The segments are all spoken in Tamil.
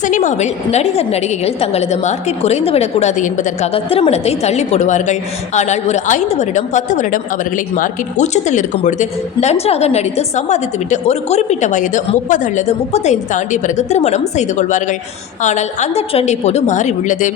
சினிமாவில் நடிகர் நடிகைகள் தங்களது மார்க்கெட் குறைந்துவிடக்கூடாது என்பதற்காக திருமணத்தை தள்ளி போடுவார்கள் ஆனால் ஒரு ஐந்து வருடம் பத்து வருடம் அவர்களின் மார்க்கெட் உச்சத்தில் இருக்கும் பொழுது நன்றாக நடித்து சம்பாதித்துவிட்டு ஒரு குறிப்பிட்ட வயது முப்பது அல்லது முப்பத்தைந்து தாண்டிய பிறகு திருமணம் செய்து கொள்வார்கள். ஆனால் அந்த ட்ரெண்ட் இப்போது மாறி உள்ளது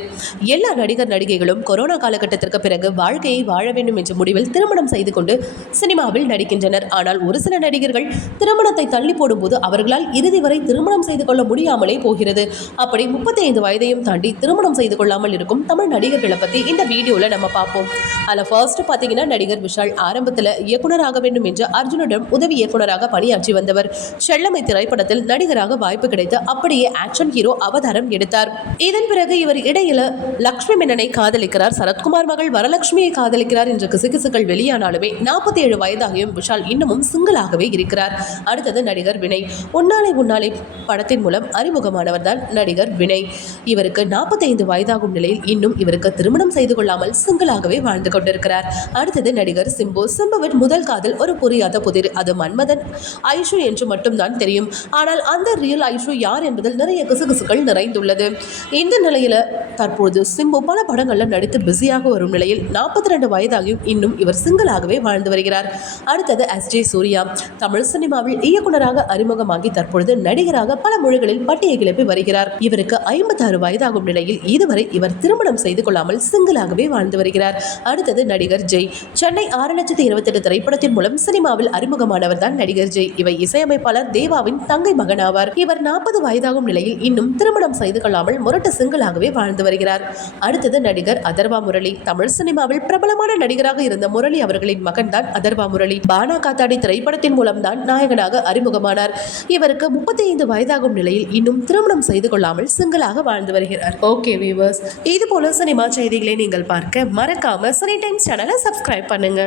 எல்லா நடிகர் நடிகைகளும் கொரோனா காலகட்டத்திற்கு பிறகு வாழ்க்கையை வாழ வேண்டும் என்ற முடிவில் திருமணம் செய்து கொண்டு சினிமாவில் நடிக்கின்றனர். ஆனால் ஒரு சில நடிகர்கள் திருமணத்தை தள்ளி போடும்போது அவர்களால் இறுதி வரை திருமணம் செய்து கொள்ள முடியாமலே போகிறது. அப்படி முப்பத்தைந்து வயதையும் தாண்டி திருமணம் செய்து கொள்ளாமல் இருக்கும் தமிழ் நடிகர்களை பற்றி இந்த வீடியோவில் நம்ம பார்ப்போம். அதில் ஃபர்ஸ்ட் பார்த்தீங்கன்னா நடிகர் விஷால் ஆரம்பத்தில் இயக்குனராக வேண்டும் என்று அர்ஜுனிடம் உதவி இயக்குனராக பணியாற்றி வந்தவர். செல்லமை திரைப்படத்தில் நடிகராக வாய்ப்பு கிடைத்து அப்படியே ஆக்ஷன் ஹீரோ அவதாரம் எடுத்தார். இதன் பிறகு இவர் இடையில லக்ஷ்மி மேனனை காதலிக்கிறார். சரத்குமார் மகள் வரலட்சுமியை காதலிக்கிறார் என்ற கிசுகிசுகள் வெளியானாலுமே நாற்பத்தி ஏழு வயதாகியும் விஷால் இன்னமும் சிங்கிளாகவே இருக்கிறார். அடுத்தது நடிகர் வினய். உன்னாலே உன்னாலே படத்தின் மூலம் அறிமுகமானவர் தான் நடிகர் வினய். இவருக்கு நாற்பத்தைந்து வயதாகும் நிலையில் இன்னும் இவருக்கு திருமணம் செய்து கொள்ளாமல் சிங்கிளாகவே வாழ்ந்து கொண்டிருக்கிறார். அடுத்தது நடிகர் சிம்பு. சிம்புவின் முதல் காதல் ஒரு புரியாத புதிர். அது மன்மதன் ஐஷு என்று மட்டும்தான் தெரியும். ஆனால் அந்த ரியல் ஐஷு யார் என்பதில் நிறைய கிசுகிசுகள் நிறைந்துள்ளது. இந்த நிலையில தற்போது சிம்பு பல படங்களில் நடித்து பிஸியாக வரும் நிலையில் நாற்பத்தி ரெண்டு வயதாகியும் இன்னும் இவர் சிங்கிளாகவே வாழ்ந்து வருகிறார். அடுத்தது எஸ் ஜே சூர்யா. தமிழ் சினிமாவில் இயக்குனராக அறிமுகமாகி தற்பொழுது நடிகராக பல மொழிகளில் பட்டியை கிளப்பி வருகிறார். இவருக்கு ஐம்பத்தாறு வயதாகும் நிலையில் இதுவரை இவர் திருமணம் செய்து கொள்ளாமல் சிங்கிளாகவே வாழ்ந்து வருகிறார். அடுத்தது நடிகர் ஜெய். சென்னை ஆறு லட்சத்தி இருபத்தெட்டு திரைப்படத்தின் மூலம் சினிமாவில் அறிமுகமானவர் தான் நடிகர் ஜெய். இவர் இசையமைப்பாளர் தேவாவின் தங்கை மகன் ஆவார் இவர் நாற்பது வயதாகும் நிலையில் இன்னும் திருமணம் செய்து கொள்ளாமல் முரட்டு சிங்கிளாகவே வாழ்ந்து வருகிறார். அடுத்தது நடிகர் அதர்வா முரளி. தமிழ் சினிமாவில் பிரபலமான நடிகராக இருந்த முரளி அவர்களின் மகன் தான் அதர்வா முரளி. பானா காத்தாடி திரைப்படத்தின் மூலம் தான் நாயகனாக அறிமுகமானார். இவருக்கு முப்பத்தி ஐந்து வயதாகும் நிலையில் இன்னும் திருமணம் செய்து கொள்ளாமல் சிங்கிளாக வாழ்ந்து வருகிறார். ஓகே வீவர்ஸ் இது போல சினிமா செய்திகளை நீங்கள் பார்க்க மறக்காம சனி டைம்ஸ் சேனலை சப்ஸ்கிரைப் பண்ணுங்க.